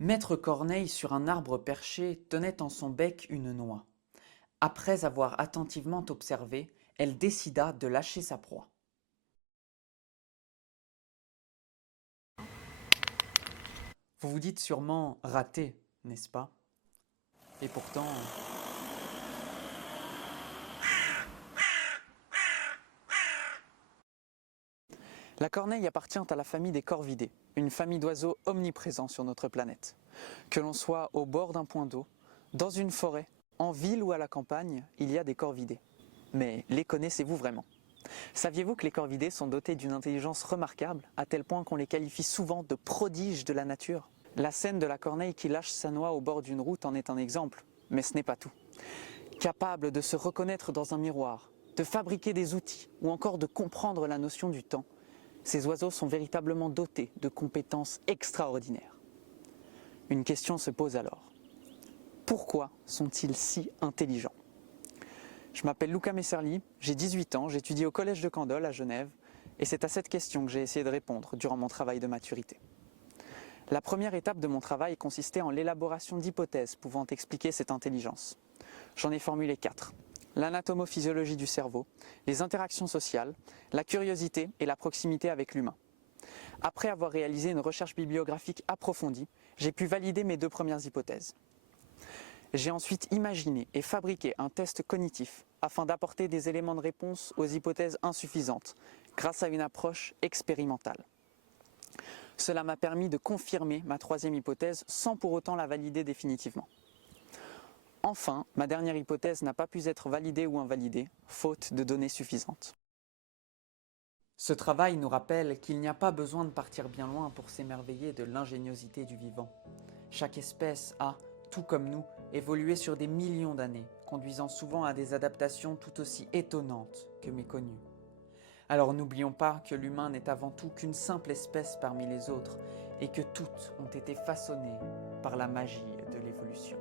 Maître Corneille, sur un arbre perché, tenait en son bec une noix. Après avoir attentivement observé, elle décida de lâcher sa proie. Vous vous dites sûrement raté, n'est-ce pas? Et pourtant, la corneille appartient à la famille des corvidés, une famille d'oiseaux omniprésents sur notre planète. Que l'on soit au bord d'un point d'eau, dans une forêt, en ville ou à la campagne, il y a des corvidés. Mais les connaissez-vous vraiment? Saviez-vous que les corvidés sont dotés d'une intelligence remarquable, à tel point qu'on les qualifie souvent de prodiges de la nature? La scène de la corneille qui lâche sa noix au bord d'une route en est un exemple, mais ce n'est pas tout. Capable de se reconnaître dans un miroir, de fabriquer des outils ou encore de comprendre la notion du temps, ces oiseaux sont véritablement dotés de compétences extraordinaires. Une question se pose alors. Pourquoi sont-ils si intelligents? Je m'appelle Luca Messerli, j'ai 18 ans, j'étudie au Collège de Candolle à Genève et c'est à cette question que j'ai essayé de répondre durant mon travail de maturité. La première étape de mon travail consistait en l'élaboration d'hypothèses pouvant expliquer cette intelligence. J'en ai formulé 4. L'anatomophysiologie du cerveau, les interactions sociales, la curiosité et la proximité avec l'humain. Après avoir réalisé une recherche bibliographique approfondie, j'ai pu valider mes 2 premières hypothèses. J'ai ensuite imaginé et fabriqué un test cognitif afin d'apporter des éléments de réponse aux hypothèses insuffisantes grâce à une approche expérimentale. Cela m'a permis de confirmer ma 3e hypothèse sans pour autant la valider définitivement. Enfin, ma dernière hypothèse n'a pas pu être validée ou invalidée, faute de données suffisantes. Ce travail nous rappelle qu'il n'y a pas besoin de partir bien loin pour s'émerveiller de l'ingéniosité du vivant. Chaque espèce a, tout comme nous, évolué sur des millions d'années, conduisant souvent à des adaptations tout aussi étonnantes que méconnues. Alors n'oublions pas que l'humain n'est avant tout qu'une simple espèce parmi les autres et que toutes ont été façonnées par la magie de l'évolution.